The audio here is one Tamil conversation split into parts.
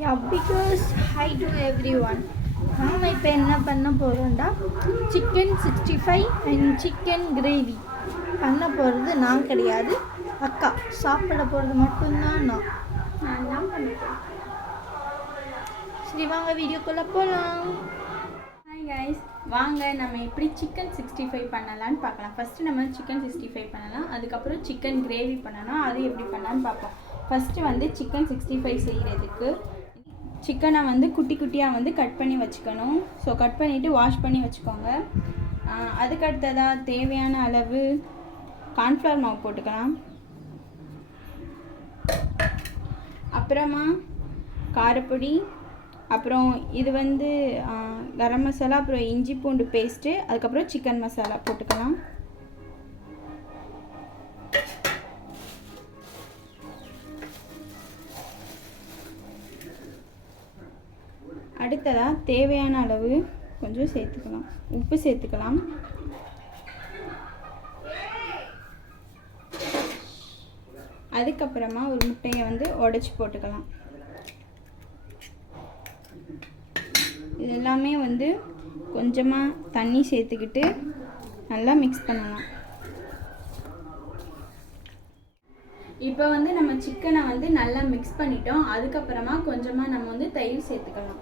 Yeah, because hi to everyone. நாம் இப்போ என்ன பண்ண போகிறோம்டா சிக்கன் 65 அண்ட் சிக்கன் கிரேவி பண்ண போகிறது நான் கிடையாது, அக்கா. சாப்பிட போகிறது மட்டும்தான் நான் தான் பண்ண போகிறேன். சரி வாங்க வீடியோக்குள்ளே போகலாம். ஹாய் கைஸ், வாங்க நம்ம எப்படி சிக்கன் 65 பண்ணலான்னு பார்க்கலாம். ஃபஸ்ட்டு நம்ம சிக்கன் 65 பண்ணலாம், அதுக்கப்புறம் சிக்கன் கிரேவி பண்ணலாம். அது எப்படி பண்ணலான்னு பார்ப்போம். ஃபஸ்ட்டு வந்து சிக்கன் 65 செய்கிறதுக்கு சிக்கனை வந்து குட்டி குட்டியாக வந்து கட் பண்ணி வச்சுக்கணும். ஸோ கட் பண்ணிவிட்டு வாஷ் பண்ணி வச்சுக்கோங்க. அதுக்கடுத்ததாக தேவையான அளவு கார்ன்ஃப்ளவர் மாவு போட்டுக்கலாம். அப்புறமா காரப்பொடி, அப்புறம் இது வந்து கரம் மசாலா, அப்புறம் இஞ்சி பூண்டு பேஸ்ட்டு, அதுக்கப்புறம் சிக்கன் மசாலா போட்டுக்கலாம். அடுத்ததாக தேவையான அளவு கொஞ்சம் சேர்த்துக்கலாம், உப்பு சேர்த்துக்கலாம். அதுக்கப்புறமா ஒரு முட்டையை வந்து உடைச்சி போட்டுக்கலாம். இது எல்லாமே வந்து கொஞ்சமாக தண்ணி சேர்த்துக்கிட்டு நல்லா மிக்ஸ் பண்ணலாம். இப்போ வந்து நம்ம சிக்கனை வந்து நல்லா மிக்ஸ் பண்ணிட்டோம். அதுக்கப்புறமா கொஞ்சமாக நம்ம வந்து தயிர் சேர்த்துக்கலாம்.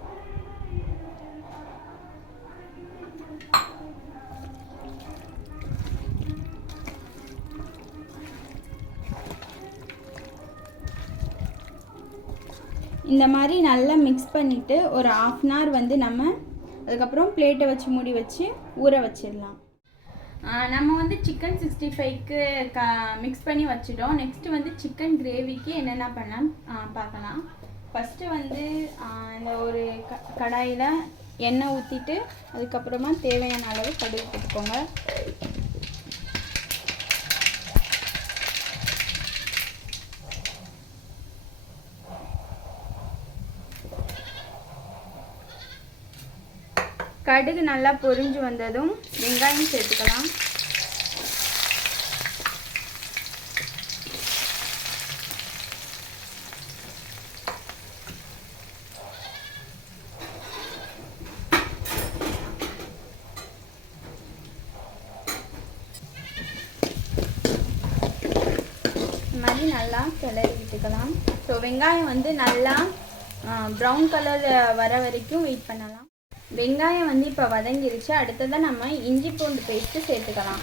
இந்த மாதிரி நல்லா மிக்ஸ் பண்ணிவிட்டு ஒரு 1/2 hour வந்து நம்ம அதுக்கப்புறம் பிளேட்டை வச்சு மூடி வச்சு ஊற வச்சிடலாம். நம்ம வந்து சிக்கன் 65க்கு மிக்ஸ் பண்ணி வச்சுட்டோம். நெக்ஸ்ட்டு வந்து சிக்கன் கிரேவிக்கு என்னென்ன பண்ணலாம் பார்க்கலாம். ஃபஸ்ட்டு வந்து இந்த ஒரு கடாயில் எண்ணெய் ஊற்றிட்டு அதுக்கப்புறமா தேவையான அளவு கடுகு போட்டுக்கோங்க. கடுகு நல்லா பொரிஞ்சு வந்ததும் வெங்காயம் சேர்த்துக்கலாம். இந்த மாதிரி நல்லா கிளறி விட்டுக்கலாம். ஸோ வெங்காயம் வந்து நல்லா ப்ரௌன் கலர் வர வரைக்கும் வெயிட் பண்ணலாம். வெங்காயம் வந்து இப்போ வதங்கிருச்சு. அடுத்ததான் நம்ம இஞ்சி பூண்டு பேஸ்ட்டு சேர்த்துக்கலாம்.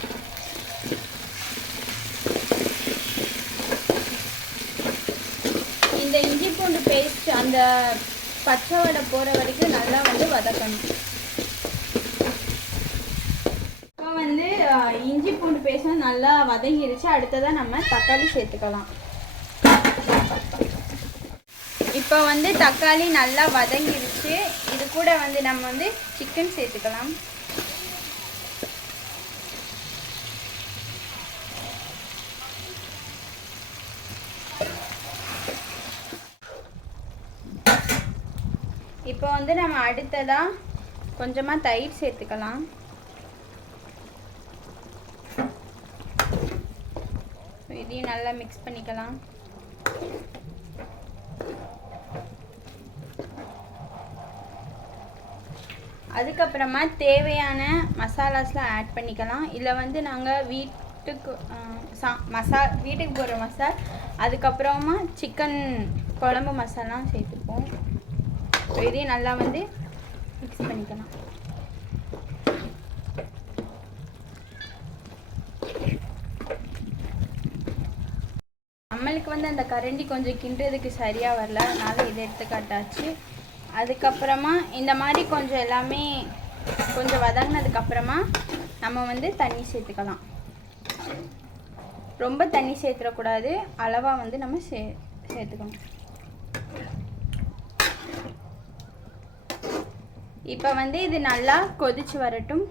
இந்த இஞ்சி பூண்டு பேஸ்ட் அந்த பச்சை வடை போகிற வரைக்கும் நல்லா வந்து வதக்கணும். இப்போ வந்து இஞ்சி பூண்டு பேஸ்ட் நல்லா வதங்கிருச்சு. அடுத்ததான் நம்ம தக்காளி சேர்த்துக்கலாம். இப்போ வந்து தக்காளி நல்லா வதங்கிருச்சு. இது கூட வந்து நம்ம வந்து சிக்கன் சேர்த்துக்கலாம். இப்போ வந்து நம்ம அடுத்ததாக கொஞ்சமாக தயிர் சேர்த்துக்கலாம். இதையும் நல்லா மிக்ஸ் பண்ணிக்கலாம். அதுக்கப்புறமா தேவையான மசாலாஸ்லாம் ஆட் பண்ணிக்கலாம். இதில் வந்து நாங்கள் வீட்டுக்கு போடுற மசாலா, அதுக்கப்புறமா சிக்கன் குழம்பு மசாலா சேர்த்துப்போம். ஸோ இதையும் நல்லா வந்து மிக்ஸ் பண்ணிக்கலாம். நம்மளுக்கு வந்து அந்த கரண்டி கொஞ்சம் கிண்டுறதுக்கு சரியாக வரல, அதனால் இதை எடுத்துக்காட்டாச்சு. அதுக்கப்புறமா இந்த மாதிரி கொஞ்சம் எல்லாமே கொஞ்சம் வதங்கினதுக்கப்புறமா நம்ம வந்து தண்ணி சேர்த்துக்கலாம். ரொம்ப தண்ணி சேர்த்துடக்கூடாது, அளவாக வந்து நம்ம சேர்த்துக்கணும். இப்போ வந்து இது நல்லா கொதிச்சு வரட்டும்.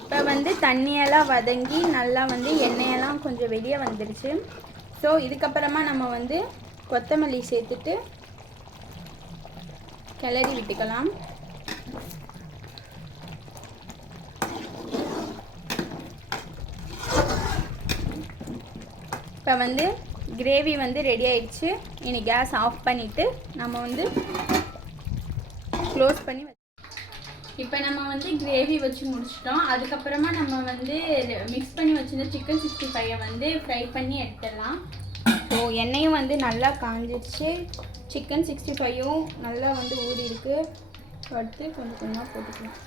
இப்போ வந்து தண்ணியெல்லாம் வதங்கி நல்லா வந்து எண்ணெயெல்லாம் கொஞ்சம் வெளியே வந்துடுச்சு. ஸோ இதுக்கப்புறமா நம்ம வந்து கொத்தமல்லி சேர்த்துட்டு கிளறி விட்டுக்கலாம். இப்போ வந்து கிரேவி வந்து ரெடி ஆயிடுச்சு. இனி கேஸ் ஆஃப் பண்ணிவிட்டு நம்ம வந்து க்ளோஸ் பண்ணி இப்போ நம்ம வந்து கிரேவி வச்சு முடிச்சிட்டோம். அதுக்கப்புறமா நம்ம வந்து மிக்ஸ் பண்ணி வச்சுருந்த சிக்கன் 65 வந்து ஃப்ரை பண்ணி எடுத்துடலாம். ஸோ எண்ணெயும் வந்து நல்லா காஞ்சிடுச்சு. சிக்கன் 65ம் நல்லா வந்து ஊறி இருக்கு. அடுத்து கொஞ்சம் கொஞ்சமாக போட்டுக்கலாம்.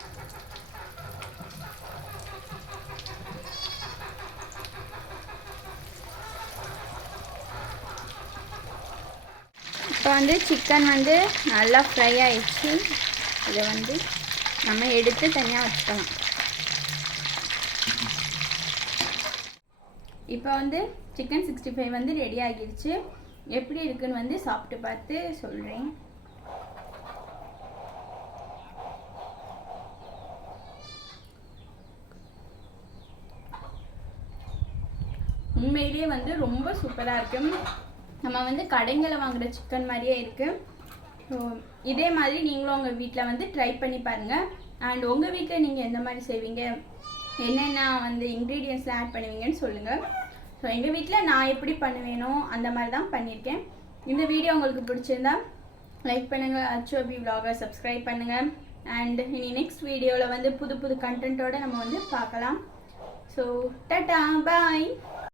இப்போ வந்து சிக்கன் வந்து நல்லா ஃப்ரை ஆயிடுச்சு. இதை வந்து நம்ம எடுத்து தனியாக வச்சுக்கலாம். இப்போ வந்து சிக்கன் 65 வந்து ரெடி ஆகிடுச்சு. எப்படி இருக்குன்னு வந்து சாப்பிட்டு பார்த்து சொல்கிறேன். உண்மையிலேயே வந்து ரொம்ப சூப்பராக இருக்குது. நம்ம வந்து கடைங்களில் வாங்குகிற சிக்கன் மாதிரியே இருக்குது. ஸோ இதே மாதிரி நீங்களும் உங்கள் வீட்டில் வந்து ட்ரை பண்ணி பாருங்கள். அண்ட் உங்கள் வீட்டில் நீங்கள் எந்த மாதிரி செய்வீங்க, என்னென்ன வந்து இன்க்ரீடியன்ட்ஸ்லாம் ஆட் பண்ணுவீங்கன்னு சொல்லுங்கள். ஸோ எங்கள் வீட்டில் நான் எப்படி பண்ணுவேனோ அந்த மாதிரி தான் பண்ணியிருக்கேன். இந்த வீடியோ உங்களுக்கு பிடிச்சிருந்தா லைக் பண்ணுங்கள், HOB vlogger சப்ஸ்கிரைப் பண்ணுங்கள். அண்ட் இனி நெக்ஸ்ட் வீடியோவில் வந்து புது புது கண்டென்ட்டோடு நம்ம வந்து பார்க்கலாம். ஸோ டாடா பாய்.